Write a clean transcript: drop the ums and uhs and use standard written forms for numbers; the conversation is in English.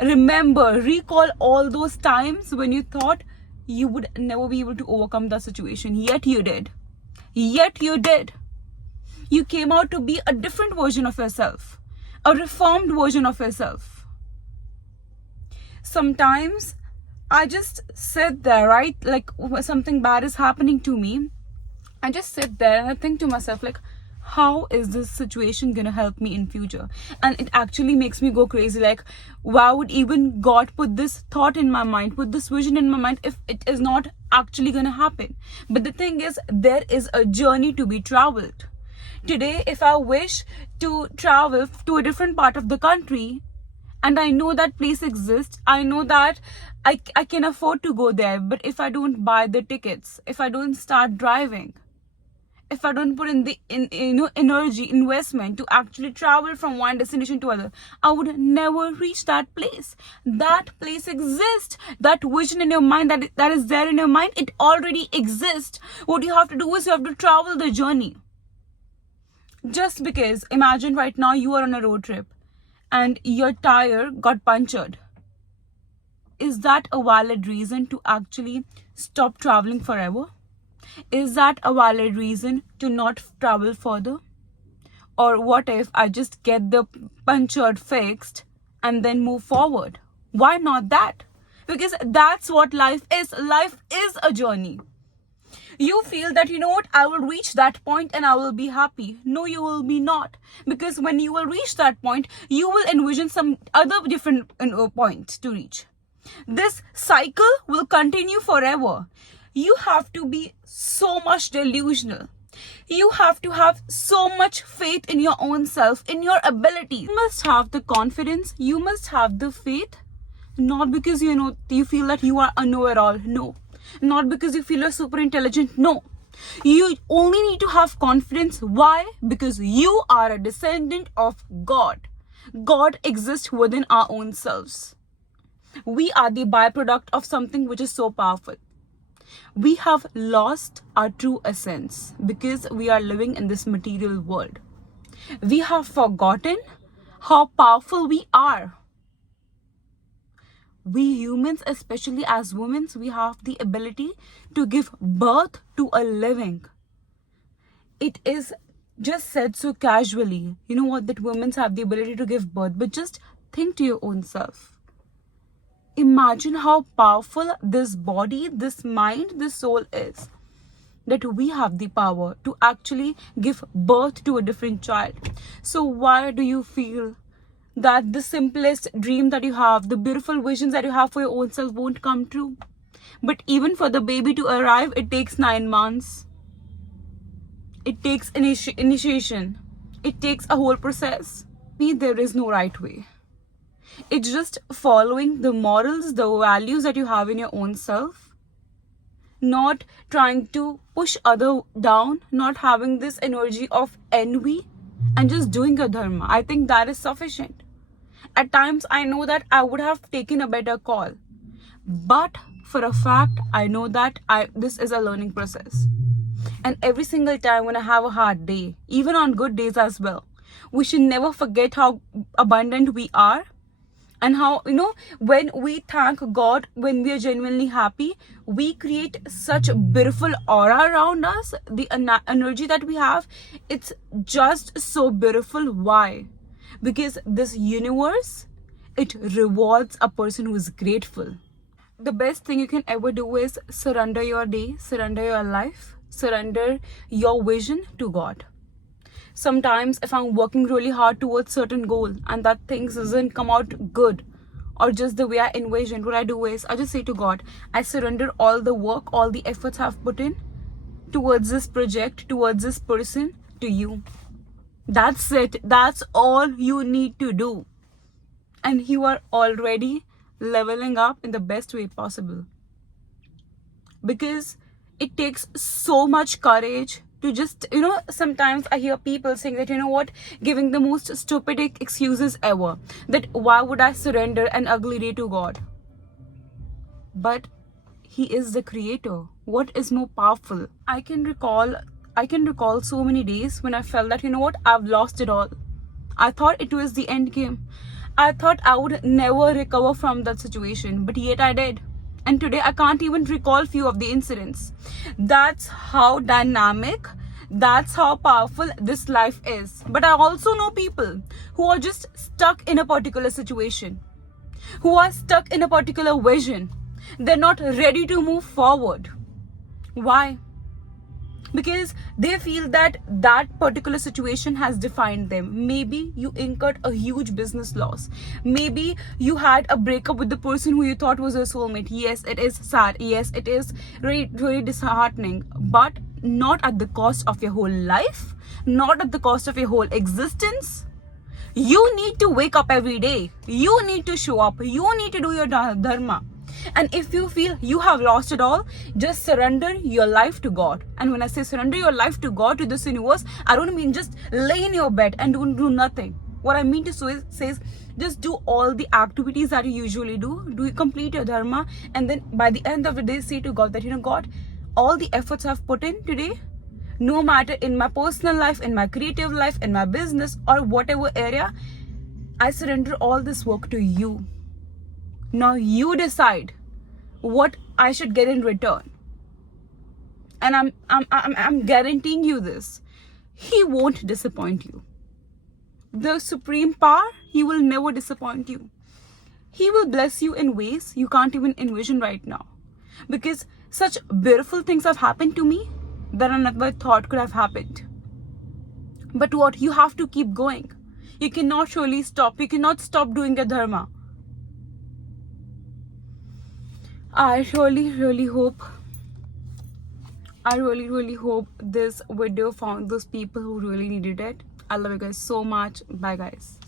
Remember, recall all those times when you thought you would never be able to overcome that situation, yet you did. Yet you did. You came out to be a different version of yourself, a reformed version of yourself. Sometimes I just sit there, right? Like something bad is happening to me. I just sit there and I think to myself, like, how is this situation gonna help me in future? And it actually makes me go crazy. Like, why would even God put this thought in my mind, put this vision in my mind, if it is not actually gonna happen? But the thing is, there is a journey to be traveled. Today, if I wish to travel to a different part of the country, and I know that place exists, I know that I can afford to go there, but if I don't buy the tickets, if I don't start driving, if I don't put in the energy investment to actually travel from one destination to other, I would never reach that place. That place exists. That vision in your mind, that is there in your mind, it already exists. What you have to do is you have to travel the journey. Just because, imagine right now you are on a road trip and your tire got punctured. Is that a valid reason to actually stop traveling forever? Is that a valid reason to not travel further? Or what if I just get the punctured fixed and then move forward? Why not that? Because that's what life is. Life is a journey. You feel that, you know what, I will reach that point and I will be happy. No, you will be not. Because when you will reach that point, you will envision some other different point to reach. This cycle will continue forever. You have to be so much delusional. You have to have so much faith in your own self, in your ability. You must have the confidence. You must have the faith. Not because you feel that you are a know-it-all. No. Not because you feel you're super intelligent. No. You only need to have confidence. Why? Because you are a descendant of God. God exists within our own selves. We are the byproduct of something which is so powerful. We have lost our true essence because we are living in this material world. We have forgotten how powerful we are. We humans, especially as women, we have the ability to give birth to a living. It is just said so casually, you know what, that women have the ability to give birth, but just think to your own self. Imagine how powerful this body, this mind, this soul is. That we have the power to actually give birth to a different child. So why do you feel that the simplest dream that you have, the beautiful visions that you have for your own self won't come true? But even for the baby to arrive, it takes 9 months. It takes initiation. It takes a whole process. There is no right way. It's just following the morals, the values that you have in your own self. Not trying to push other down, not having this energy of envy, and just doing your dharma. I think that is sufficient. At times, I know that I would have taken a better call. But for a fact, I know that this is a learning process. And every single time when I have a hard day, even on good days as well, we should never forget how abundant we are. And how, when we thank God, when we are genuinely happy, we create such a beautiful aura around us. The energy that we have, it's just so beautiful. Why? Because this universe, it rewards a person who is grateful. The best thing you can ever do is surrender your day, surrender your life, surrender your vision to God. Sometimes if I'm working really hard towards certain goal and that things doesn't come out good or just the way I envisioned, what I do is I just say to God, I surrender all the work, all the efforts I've put in towards this project, towards this person, to you. That's it. That's all you need to do. And you are already leveling up in the best way possible. Because it takes so much courage to just, sometimes I hear people saying that, giving the most stupid excuses ever. That why would I surrender an ugly day to God? But He is the creator. What is more powerful? I can recall so many days when I felt that, I've lost it all. I thought it was the end game. I thought I would never recover from that situation, but yet I did. And today I can't even recall few of the incidents. That's how dynamic, that's how powerful this life is. But I also know people who are just stuck in a particular situation, who are stuck in a particular vision. They're not ready to move forward. Why? Because they feel that that particular situation has defined them. Maybe you incurred a huge business loss. Maybe you had a breakup with the person who you thought was your soulmate. Yes, it is sad. Yes, it is really, really disheartening. But not at the cost of your whole life, not at the cost of your whole existence. You need to wake up every day. You need to show up. You need to do your dharma. And if you feel you have lost it all, just surrender your life to God. And when I say surrender your life to God, to this universe, I don't mean just lay in your bed and do nothing. What I mean to say is just do all the activities that you usually do. Do you complete your dharma, and then by the end of the day, say to God that, God, all the efforts I've put in today, no matter in my personal life, in my creative life, in my business, or whatever area, I surrender all this work to you. Now you decide what I should get in return. And I'm guaranteeing you this. He won't disappoint you. The supreme power, he will never disappoint you. He will bless you in ways you can't even envision right now. Because such beautiful things have happened to me that I never thought could have happened. But what? You have to keep going. You cannot surely stop. You cannot stop doing your dharma. I really hope this video found those people who really needed it. I love you guys so much. Bye guys.